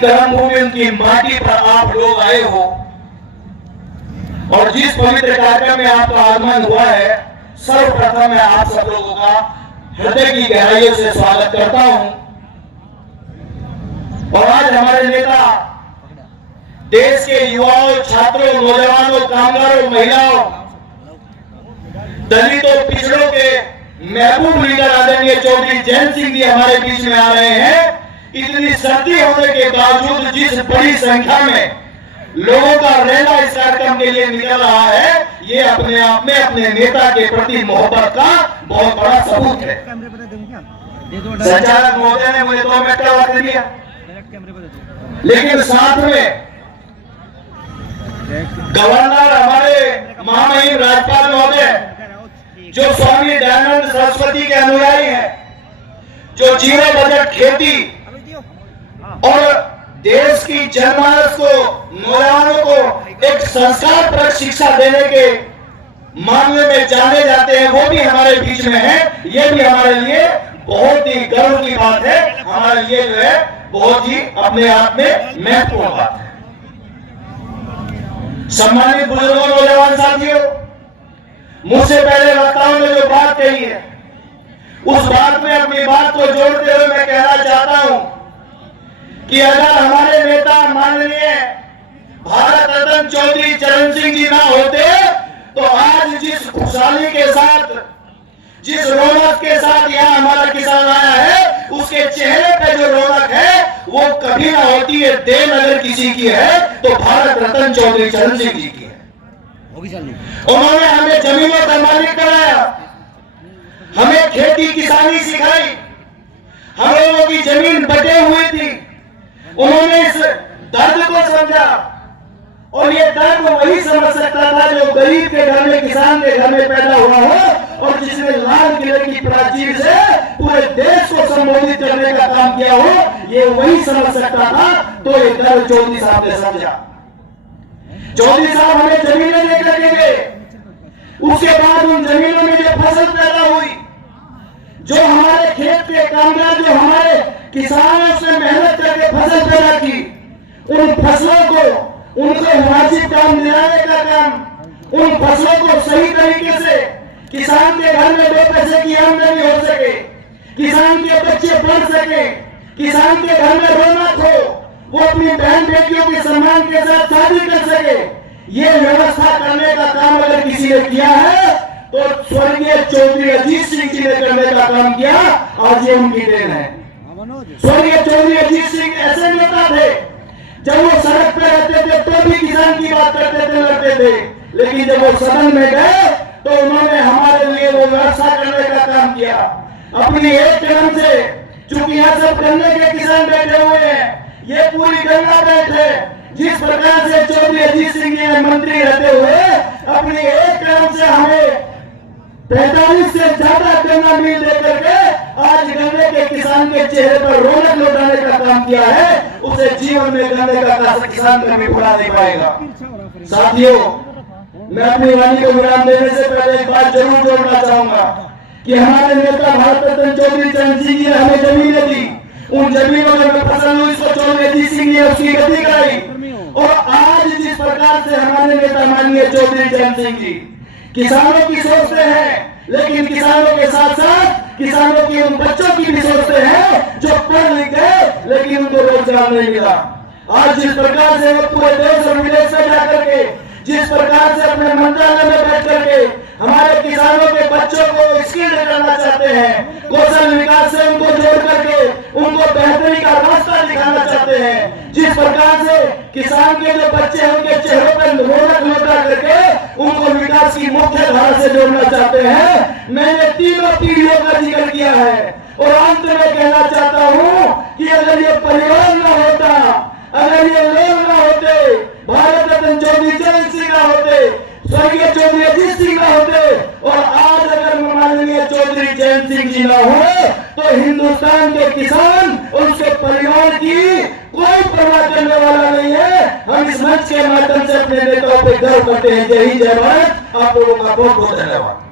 कर्म भूमि, उनकी माटी पर आप लोग आए हो और जिस पवित्र कार्यक्रम में आपका आगमन हुआ है, सर्वप्रथम मैं आप सब लोगों का हृदय की गहराइयों से स्वागत करता हूं। और आज हमारे नेता देश के युवाओं, छात्रों, नौजवानों, कामगारों, महिलाओं, दलितों, पिछड़ों के महबूब लीडर आदरणीय चौधरी जयंत सिंह जी हमारे बीच में आ रहे हैं। इतनी सर्दी होने के बावजूद जिस बड़ी संख्या में लोगों का रैला इस कार्यक्रम के लिए निकल रहा है, ये अपने आप में अपने नेता के प्रति मोहब्बत का बहुत बड़ा सबूत है। संचालक महोदय ने मुझे 2 मिनट का वक्त दिया, लेकिन साथ में गवर्नर, हमारे महामहिम राज्यपाल महोदय जो स्वामी दयानंद सरस्वती के अनुयायी हैं, जो जीरो बजट खेती और देश की जनमानस को, नौजवानों को एक संस्कारपरक शिक्षा देने के मामले में जाने जाते हैं, वो भी हमारे बीच में है। ये भी हमारे लिए बहुत ही गर्व की बात है, हमारे लिए जो है बहुत ही अपने आप में महत्वपूर्ण बात है। सम्मानित बुजुर्गों, नौजवान साथियों, मुझसे पहले वक्ताओं ने जो बात कही है, उस बात में अपनी बात को जोड़ते हुए मैं कहना चाहता हूं कि अगर हमारे नेता माननीय भारत रत्न चौधरी चरण सिंह जी ना होते तो आज जिस खुशहाली के साथ, जिस रौनक के साथ यहाँ हमारा किसान आया है, उसके चेहरे पे जो रौनक है वो कभी ना होती है। देन अगर किसी की है तो भारत रत्न चौधरी चरण सिंह जी की है। उन्होंने हमें जमीनों का मालिक बनाया, हमें खेती किसानी सिखाई, हम लोगों की जमीन बटे हुई थी, उन्होंने इस दर्द को समझा और ये दर्द वही समझ सकता था जो गरीब के घर में, किसान के घर में पैदा हुआ हो और जिसने लाल किले की प्राचीर से पूरे देश को संबोधित करने का काम किया हो, ये वही समझ सकता था। तो ये दर्द चौधरी साहब ने समझा। चौधरी साहब हमें जमीनें लेकर के गए, उसके बाद उन जमीनों में जो फसल पैदा हुई, जो हमारे खेत के कामगार, जो हमारे किसानों से मेहनत करके फसल पैदा की, उन फसलों को, उनको वाजिब दाम दिलाने का काम, उन फसलों को सही तरीके से किसान के घर में 2 पैसे की आमदनी हो सके, किसान के बच्चे पढ़ सके, किसान के घर में रौनक हो, वो अपनी बहन बेटियों के सम्मान के साथ शादी कर सके, ये व्यवस्था करने का काम अगर किसी ने किया है तो स्वर्गीय चौधरी अजीत सिंह जी ने करने का काम किया। आज ये उनकी देन है। स्वर्गीय चौधरी अजीत सिंह ऐसे नेता थे, जब वो सड़क पे रहते थे तो भी किसान की बात करते थे, लड़ते थे, लेकिन जब वो सदन में गए तो उन्होंने हमारे लिए वो व्यवस्था करने का काम किया। अपनी एक कदम से, चूंकि यहाँ सब गन्ने के किसान बैठे हुए हैं, ये पूरी गंगा बेल्ट है, जिस प्रकार से चौधरी अजीत सिंह जी ने मंत्री रहते हुए अपनी एक कदम से हमें 45 से ज्यादा गन्ना मिल देकर के आज गन्ने के किसान के चेहरे पर रौनक लौटाने का काम किया है, उसे जीवन में गन्ने का किसान कभी भुला नहीं पाएगा। साथियों, मैं अपनी वाणी को विराम देने से पहले एक बात जरूर जोड़ना चाहूंगा कि हमारे नेता भारत रत्न चौधरी चरण सिंह जी ने हमें जमीनें दी, उन जमीनों में फसल हुई, इसको चौधरी अजीत सिंह ने उसकी गति कराई। और आज जिस प्रकार से हमारे नेता माननीय चौधरी चरण सिंह जी किसानों की सोचते हैं, लेकिन किसानों के साथ साथ किसानों की उन बच्चों की भी सोचते हैं जो पढ़ लिख गए लेकिन उनको रोजगार नहीं मिला। आज जिस प्रकार से वो पूरे देश और विदेश में जाकर के, जिस प्रकार से अपने मंत्रालय में बैठ करके हमारे किसानों के बच्चों को स्किल करना चाहते हैं, कौशल विकास से उनको जोड़ करके उनको बेहतरी का रास्ता दिखाना चाहते हैं, जिस प्रकार से किसान के जो बच्चे हैं उनके चेहरों पर रौनक लौटा करके उनको विकास की मुख्य धारा से जोड़ना चाहते हैं, मैंने तीनों पीढ़ियों का जिक्र किया है। और अंत में कहना चाहता हूँ कि अगर ये परिवार न होता, अगर ये लोग न होते, भारत रत्न चौधरी चरण सिंह न होते, स्वर्गीय चौधरी अजीत सिंह न होते और आज अगर माननीय चौधरी जयंत सिंह जी न हुए तो हिंदुस्तान के किसान और उसके परिवार की कोई परवाह करने वाला नहीं है। हम इस मंच के माध्यम से अपने नेताओं पर गर्व करते हैं। जय हिंद, जय भारत। आप लोगों का बहुत बहुत धन्यवाद।